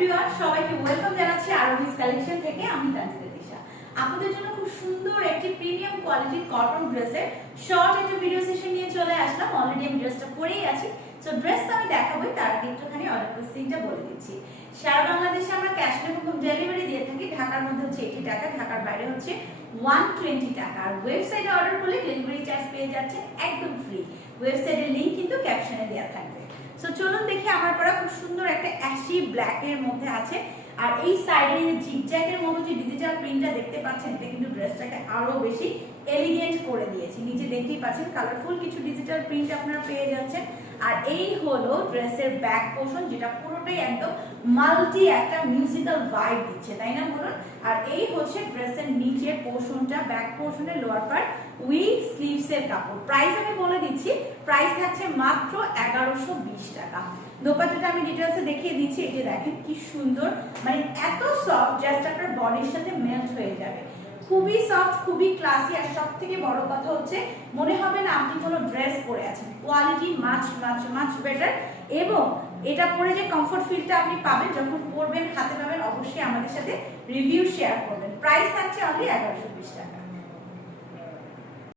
Everyone, সবাইকে welcome জানাচ্ছি আরবিস collection থেকে। আমি তানজিলা দিশা আপনাদের জন্য খুব সুন্দর একটি প্রিমিয়াম কোয়ালিটির কটন ড্রেসের শর্ট একটা ভিডিও সেশন নিয়ে চলে আসলাম। অলরেডি আমি ড্রেসটা পরেই আছি, সো ড্রেসটা আমি দেখাবোই, তার আগে একটুখানি অর্ডার প্রসেসিংটা বলে দিচ্ছি। সারা বাংলাদেশে আমরা ক্যাশ অন হোম ডেলিভারি দিয়ে থাকি। ঢাকার মধ্যে হচ্ছে 80 টাকা, ঢাকার বাইরে হচ্ছে 120 টাকা। আর ওয়েবসাইটে অর্ডার করলে ডেলিভারি চার্জ পেয়ে যাচ্ছেন একদম ফ্রি। ওয়েবসাইটের লিংক কিন্তু ক্যাপশনে দেওয়া থাকবে। সো চলুন দেখি, আমার পরা খুব সুন্দর একটা অ্যাশি ব্ল্যাক এর মধ্যে আছে। আর এই সাইডে জিগজ্যাগের মতো যে ডিজিটাল প্রিন্টটা দেখতে পাচ্ছেন, এটা কিন্তু ড্রেসটাকে আরো বেশি এলিগেন্ট করে দিয়েছে। নিচে দেখতেই পাচ্ছেন কালারফুল কিছু ডিজিটাল প্রিন্ট আপনারা পেয়ে যাচ্ছেন। আর এই হলো ড্রেসের ব্যাক পোর্শন, যেটা পুরোটাই একদম মাল্টি একটা মিউজিক্যাল ভাইব দিচ্ছে, তাই না বলুন? আর এই হচ্ছে ড্রেসের নিচের পোর্শনটা, ব্যাক পোর্শনের লোয়ার পার্ট উইথ স্লিভস এর কাপড়। প্রাইস আমি বলে দিচ্ছি, প্রাইস থাকছে মাত্র 1120 টাকা। দোপাট্টাটা আমি ডিটেইলসে দেখিয়ে দিচ্ছি। এই যে দেখেন কি সুন্দর, মানে এত সফট, জাস্ট আপনার বডির সাথে মেল্ট হয়ে যাবে। খুবই সফট, খুবই ক্লাসি, আর সব থেকে বড় কথা হচ্ছে মনে হবে না আপনি কোনো ড্রেস পরে আছেন। Quality much much much better, এবং এটা পরে যে কমফোর্ট ফিলটা আপনি পাবেন যখন পরবেন, হাতে পাবেন, অবশ্যই আমাদের সাথে রিভিউ শেয়ার করবেন। প্রাইস থাকছে অনলি 1120 টাকা।